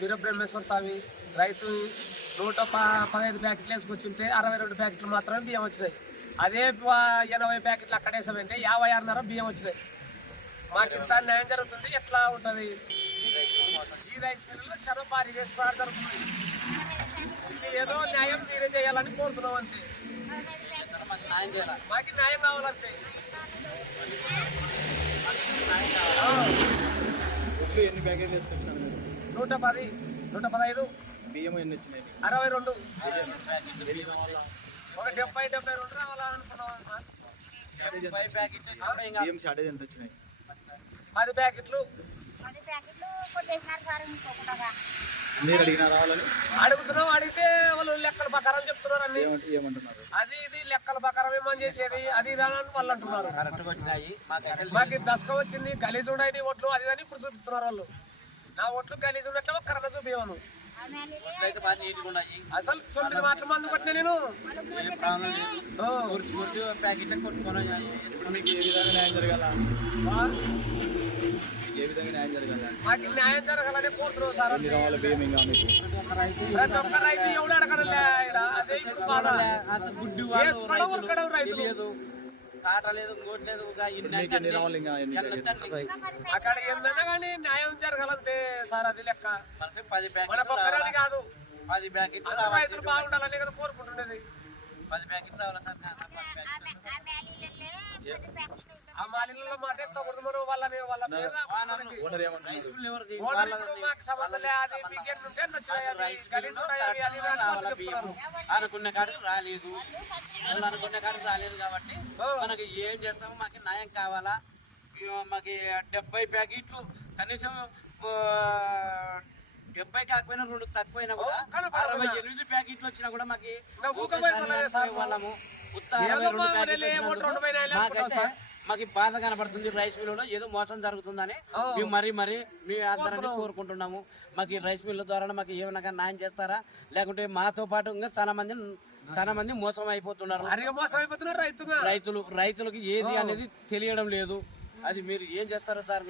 వీరబ్రహ్మేశ్వర స్వామి రైతు 115 ప్యాకెట్లు వేసుకొచ్చుంటే 62 ప్యాకెట్లు మాత్రమే బియ్యం వచ్చినాయి. అదే 80 ప్యాకెట్లు అక్కడ వేసామంటే 56.5 బియ్యం వచ్చినాయి. మాకు ఇంత న్యాయం జరుగుతుంది. ఎట్లా ఉంటుంది? ఈ రైస్ మిల్లులో చాలా భారీ చేస్తున్నారు జరుగుతుంది. ఏదో న్యాయం మీరే చేయాలని కోరుతున్నాం అంతే. మాకు న్యాయం కావాలంతే. ఎన్ని ప్యాకెట్లు వేసుకొచ్చాను? 110, 115 బియ్యం ఎన్ని వచ్చినాయి? 62. ఒక 70-72 రావాలా అనుకున్నాం సార్. బియ్యం షార్టేజ్ ఎంత వచ్చినాయి? 10 ప్యాకెట్లు కొట్టేసినారు సార్. మీరు అడిగినా రావాలని అడుగుతున్నాం. అడిగితే వాళ్ళు లెక్కల ప్రకారం చెప్తున్నారు అన్ని. ఏమంటున్నారు? అది ఇది లెక్కల ప్రకారం ఏమని చేసేది అది ఇది అని వాళ్ళు అంటున్నారు. మాకు దశక వచ్చింది, గలీజు ఉన్నాయి ఓట్లు అది అని ఇప్పుడు చూపిస్తున్నారు వాళ్ళు. నా ఓట్లు గలీజు ఉన్నట్లు కరెక్ట్ చూపించను. అసలు 9 మాటలు మందు కొట్టినా నేను. ప్యాకెట్ కొట్టుకున్నా. మీకు ఏ విధంగా న్యాయం జరగాల? ఏ విధంగా న్యాయం జరగాల? మాకు న్యాయం జరగాలని కోరుతున్నాం సార్. బియ్యం ఇంకా మీకు ప్రతి ఒక్క రైతు ఎవడు అడగడలే. అదే రైతులు కాటలేదు, గోట్లేదు. అక్కడ ఏంటన్నా కానీ న్యాయం జరగాలంతే సార్. అది లెక్క. 10 మనకు ఒక్కరాని కాదు, 10 ప్యాకెట్లు రైతులు బాగుండాలని కదా కోరుకుంటుండేది. 10 ప్యాకెట్లు రావాలి సార్. ఆ మాలిన్లలో మాట ఎత్తకూడదు. మనం వాళ్ళని వాళ్ళ మాకు సంబంధం లేదు. వీకెండ్ ఉంటే గలీజు అనుకున్న కాడికి రాలేదు, అనుకున్న కాడికి రాలేదు. కాబట్టి మనకి ఏం చేస్తామో మాకు న్యాయం కావాలా. మాకు 70 ప్యాకెట్లు కనీసం 70 కాకపోయినా 2 తక్కువైనా కూడా 68 ప్యాకెట్లు వచ్చినా కూడా మాకు వాళ్ళము మాకు బాధ కనబడుతుంది. రైస్ మిల్లులో ఏదో మోసం జరుగుతుందని మేము మరీ మీ అందరినీ కోరుకుంటున్నాము. మాకు ఈ రైస్ మిల్లు ద్వారా మాకు ఏమైనా న్యాయం చేస్తారా? లేకుంటే మాతో పాటు ఇంకా చాలా మంది మోసం అయిపోతున్నారు. రైతులకు ఏది అనేది తెలియడం లేదు. అది మీరు ఏం చేస్తారో సార్?